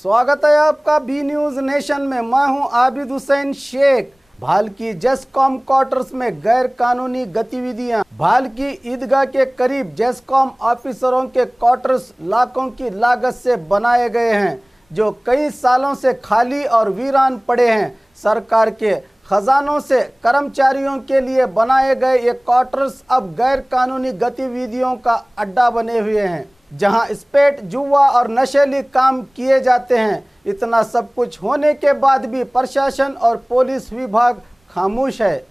स्वागत है आपका बी न्यूज नेशन में। मैं हूं आबिद हुसैन शेख। भाल की जेस्कॉम क्वार्टर्स में गैर कानूनी गतिविधियां। भाल की ईदगाह के करीब जेस्कॉम ऑफिसरों के क्वार्टर्स लाखों की लागत से बनाए गए हैं, जो कई सालों से खाली और वीरान पड़े हैं। सरकार के खजानों से कर्मचारियों के लिए बनाए गए ये क्वार्टर्स अब गैर कानूनी गतिविधियों का अड्डा बने हुए हैं, जहां स्पेट, जुआ और नशेली काम किए जाते हैं। इतना सब कुछ होने के बाद भी प्रशासन और पुलिस विभाग खामोश है।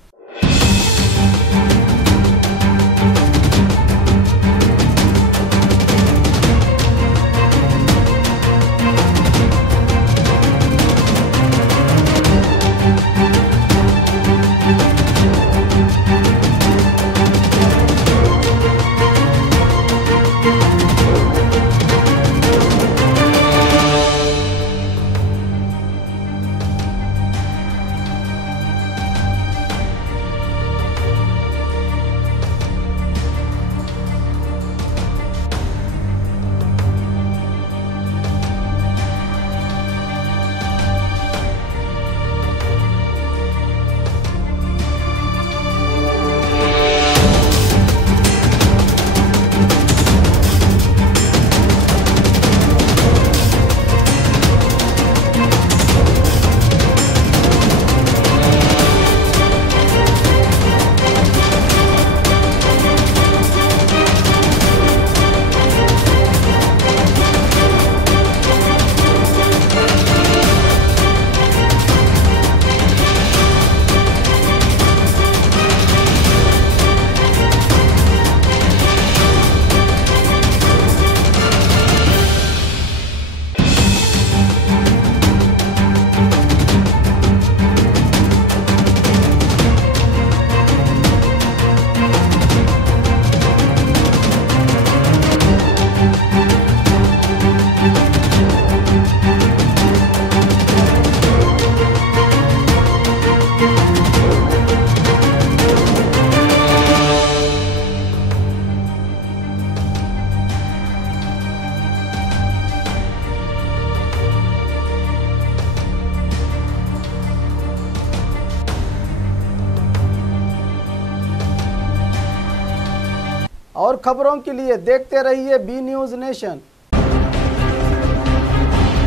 और खबरों के लिए देखते रहिए बी न्यूज नेशन।